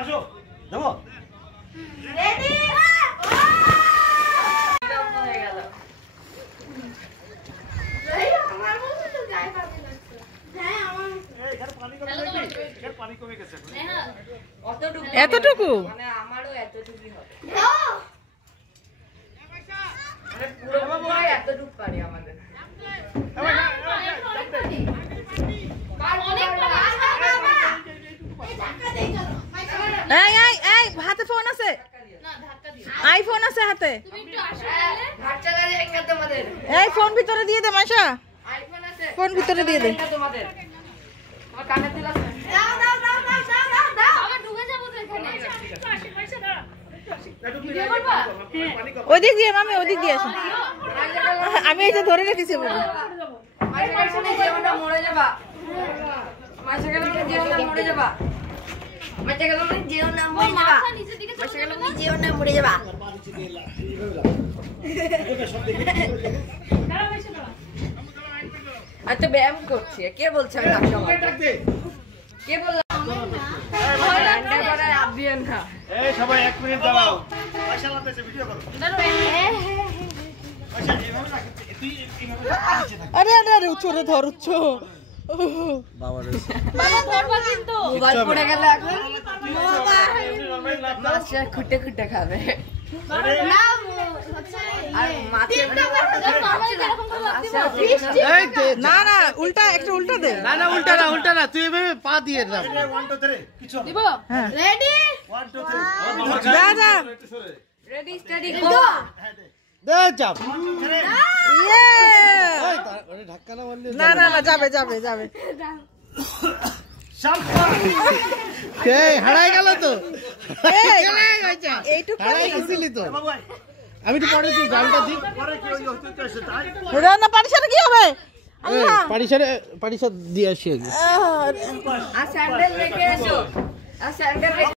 আসো দেবো রেডি আমার মনে তো গায়ে পানি লাগছে হ্যাঁ আমার এখানে পানি কমে গেছে এখানে পানি কমে গেছে এতটুকু মানে আমারও এতটুকুই হবে দাও মানে পুরো এতটুকু পারি আমাদের অনেক বাবা এই ধাক্কা দেই চলো এই এই এই হাতে ফোন আছে না ধাক্কা দিও আইফোন আছে হাতে তুমি একটু আসো তাহলে বাচ্চা গাড়ি এঙ্গা তোমাদের এই ফোন ভিতরে দিয়ে দে মাইশা আইফোন আছে ফোন ভিতরে দিয়ে দে তোমাদের আমার কানে দিল আছে দাও দাও দাও দাও দাও দাও দাও আবার ডুবে যাবো তো এখানে ভিডিও করবা ওদিক দিয়ে মামি ওদিক দিয়ে আসো আমি এই যে ধরে রেখেছি বলে মাঝে গেলে জীবনটা মরে যাবা মাঝে গেলে জীবনটা মরে যাবা মাঝে গেলে জীবনটা মরে যাবা মাথা নিচের দিকে মাঝে গেলে জীবনটা মরে যাবা আমি তো ব্যায়াম করছি কে বলছে আমি নাচ কে বলল এই সবাই 1 মিনিট দাঁড়াও পয়সা লাগতেছে ভিডিও করো পয়সা এইভাবে রাখি তুই এইভাবে নিচে থাক আরে আরে আরে উচ্চরে ধর উচ্চ বাবা রে বাবা ধরবা কিন্তু মোবাইল পড়ে গেলে এখন মোবাইল মাছ খুঁটে খুঁটে খাবে না হচ্ছে আর মাছের নরমালি এরকম করে লাগবে এই দে না না উল্টা একটা উল্টা দে না না উল্টা না তুই এভাবে পা দিয়ে দাও 1 2 3 কিছু দিব রেডি 1 2 3 যা যা রেডি স্টাডি গো দে চাপ ইয়ে এই আরে ধাক্কা না মারলে না না না যাবে যাবে যাবে কে হারাই গেল তো এই, আচ্ছা এইটুকু হারাই গেছিলি তো আমি তো পরে তুই গানটা দি পরে কি ওই হতে চাইছে তাই রান্না পানির সাথে কি হবে আল্লাহ পারিসার দিয়ে আসি আগে আহ, আর স্যান্ডেল রেখে এসো আর স্যান্ডেল